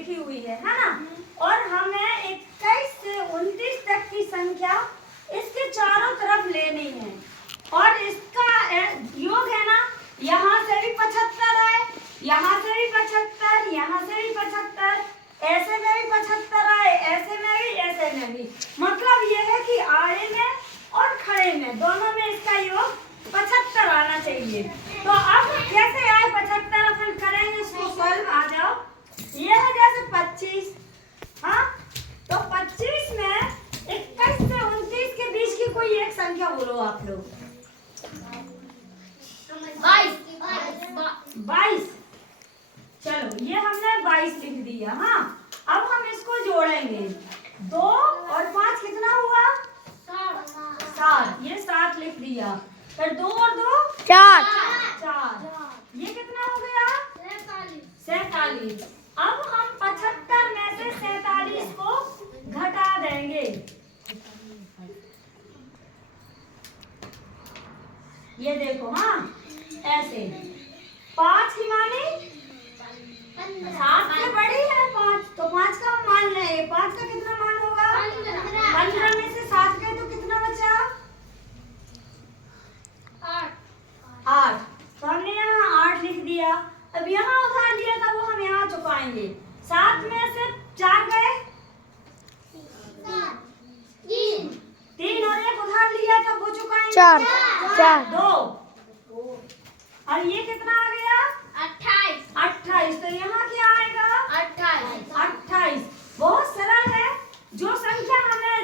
लिखी हुई है ना। और हमें 21 से 29 तक की संख्या इसके चारों तरफ लेनी है। और इसका योग है ना, यहाँ से भी 75 आए, यहाँ से भी 75, यहाँ से भी 75, ऐसे में भी 75 आए, ऐसे में भी, ऐसे में भी। मतलब ये है कि आड़े में और खड़े में दोनों में इसका योग 75 आना चाहिए। तो अब कैसे आए 75 अपन करेंगे इसको सॉल्व। आ जाओ, ये है जैसे 25, हाँ, तो 25 में 21 से 29 के बीच की कोई एक संख्या बोलो आप लोग। 22। चलो ये हमने 22 लिख दिया। हाँ, अब हम इसको जोड़ेंगे। 2 और 5 कितना हुआ? 7। ये 7 लिख दिया। फिर 2 और 2 4। ये कितना हो गया? 47। अब हम 75 में से 47 को घटा देंगे। ये देखो, हाँ, ऐसे 5 की मानी 7 से बड़ी है 5, तो 5 का हम मान लेंगे। 5 का कितना मान होगा? 15 में से 7 गए तो कितना बचा? 8। तो हमने यहाँ 8 लिख दिया। अब यहाँ उधार लिया था वो हम यहाँ चुकाएंगे। 7 में से 4 गए, 3 और 1 उधार लिया था वो चुकाएंगे। 4 2। अब ये कितना आ गया? 28। तो यहाँ क्या आएगा? 28। बहुत सरल है। जो संख्या हमें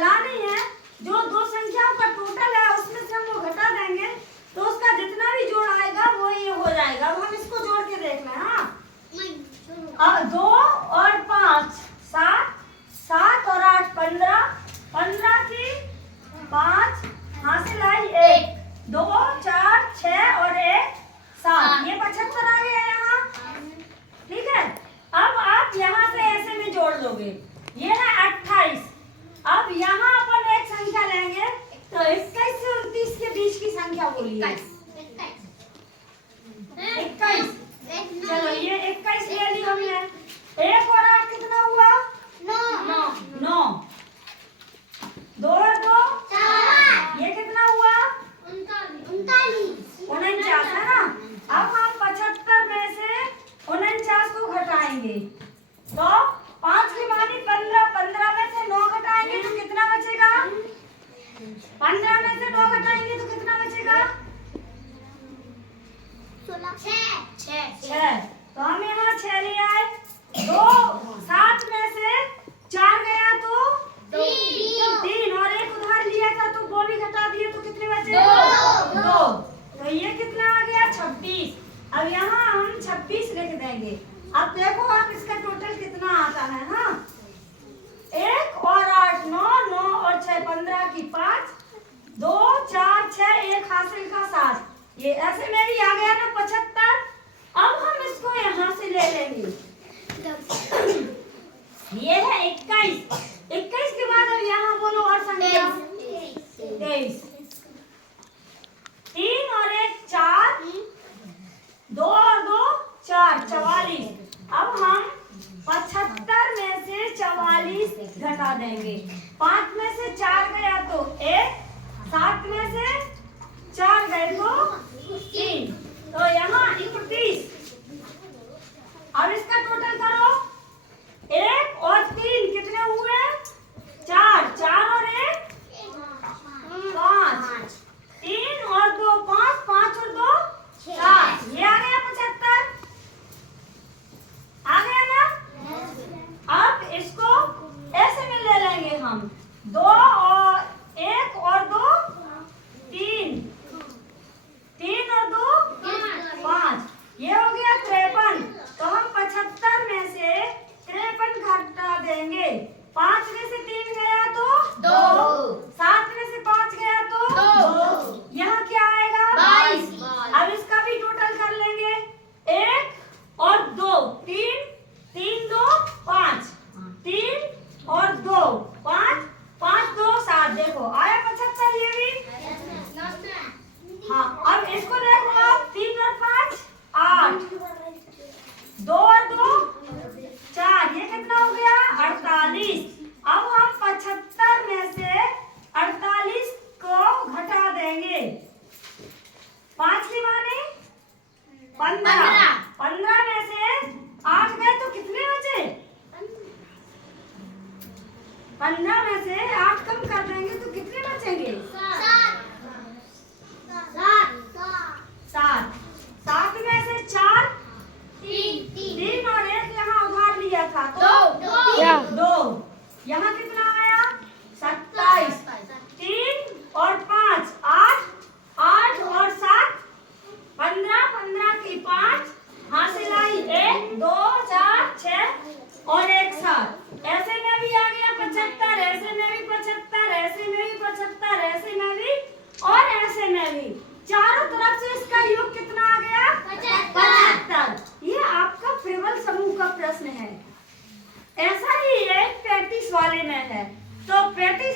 लानी है, जो दो संख्याओं का टोटल है उसमें से हम वो घटा देंगे तो उसका जितना भी जोड़ आएगा वो ये हो जाएगा। अब हम इसको जोड़ के देख लें। हाँ, अब 2 और 5 7, 7 और 8 15, 15 की 5 हासिल आई 1, 2 4 6 और 1 7। ये 75 आ गया यहाँ। ठीक है, अब आप यहाँ से ऐसे में जोड़ लोगे। ये है 28। अब यहाँ अपन एक संख्या लेंगे, तो 21 से 29 के बीच की संख्या बोलिए। 21। चलो ये 21 ले ली हमने। 1 और 8 कितना हुआ? 9। 2 और 2 4। ये कितना हुआ? 49 है ना। अब हम 75 में से 49 को घटाएंगे तो 5 की मानी 15, 15 में से 9 घटाएंगे तो कितना बचेगा? 15 में से 9 घटाएंगे तो कितना बचेगा? 6। तो हम यहाँ 6 ले आए। 2 7 में से 4 गया तो 3 और 1 उधार लिया था तो वो भी घटा दिए तो कितने बचे? 2। तो ये कितना आ गया? 26। अब यहाँ हम 26 लिख देंगे। अब देखो आप इसका टोटल कितना आता है। हाँ, 1 और 8 9, 9 और 6 15 की 5, 2 4 6 1 हासिल का 7। ये ऐसे में भी आ गया ना 75। अब हम इसको यहाँ से ले लेंगे। ये है 21। 21 के बाद अब यहाँ बोलो और संख्या 23। 3 और 1 4, 2 और 2 4 44। अब हम 75 में से 44 घटा देंगे। 5 में से 4 गया तो 1, 7 में से 4 गए तो 3, तो यहाँ 31। अब इसका टोटल करो। 1 और 3 कितने हुए? 4। 4 और 1 5, 3 और 2 5, 5 और 2 7। ये आ गया 75। आ गया ना। अब इसको ऐसे में ले लेंगे हम। 2 और 1 और 15। 15 में से 8 गए तो कितने बचे? 15 में से 8 कम कर देंगे तो कितने बचेंगे? 7। 7 में से 4 3 और 1 यहाँ उधार लिया था तो 2। यहाँ कितना आया? 27। 3 और 5 8 8 और 7 15 15 की 5 हासिल आई 1 2 4 6 और 1 7। ऐसे में भी आ गया 75, ऐसे में भी 75, ऐसे में भी 75, ऐसे में भी और ऐसे में भी। चारों तरफ से इसका योग कितना आ गया? 75। ये आपका प्रबल समूह का प्रश्न है। ऐसा ही है 35 वाले में है। तो 35